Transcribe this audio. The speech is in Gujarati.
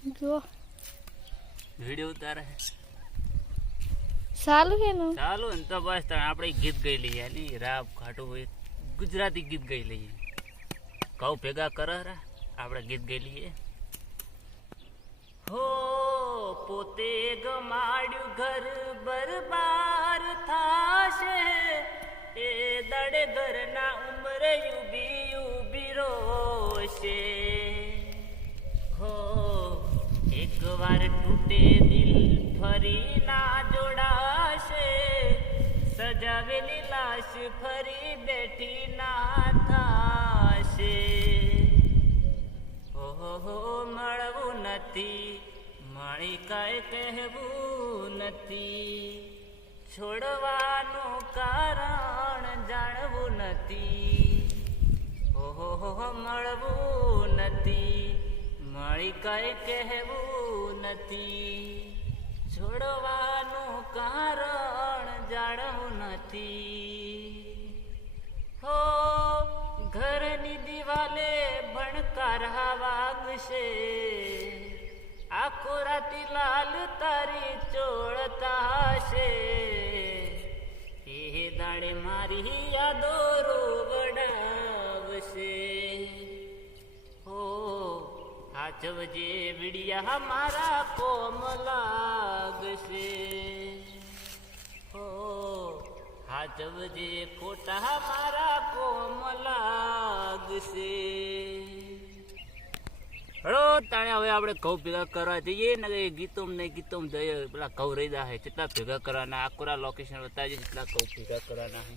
જો વિડિયો ઉતારે ચાલુ છે ને ચાલો ને તો બસ આપણે ગીત ગઈ લઈએ ની રાબ ખાટું હોય ગુજરાતી ગીત ગઈ લઈએ કહું ભેગા કર આપણે ગીત ગઈ લઈએ હો પોતે ગમાડ્યું ઘર બરબાર થાશે એ દડે ઘરના ઉમરે યુબી યુબી રોશે હો એક વાર તૂટે દિલ ફરી ના જોડાશે સજાવેલી લાશ ફરી બેઠી ના થાશે ઓહો મળવું નથી મળી કાંઈ કહેવું નથી છોડવાનું કારણ જાણવું નથી ઓહો મળવું નથી મળી કાંઈ કહેવું નથી છોડવાનું કારણ જાણવું નથી હો ઘરની દિવાલે ભણકાર વાગશે આખો રાતી લાલ તારી ચોળતા હશે એ દાડે મારી યાદો રોવડાવશે હો હાચવજે વિડિયા મારા કોમ લાગશે હો હાચવજે ફોટા મારા કોમ લાગશે હળો તાણે હવે આપણે ઘઉં ભેગા કરવા જઈએ ને ગીતોમ જઈએ પેલા ઘઉં રહી જાય કેટલા ભેગા કરવાના આખુરા લોકેશન બતાવીએ કેટલા ઘઉં ભેગા કરવાના છે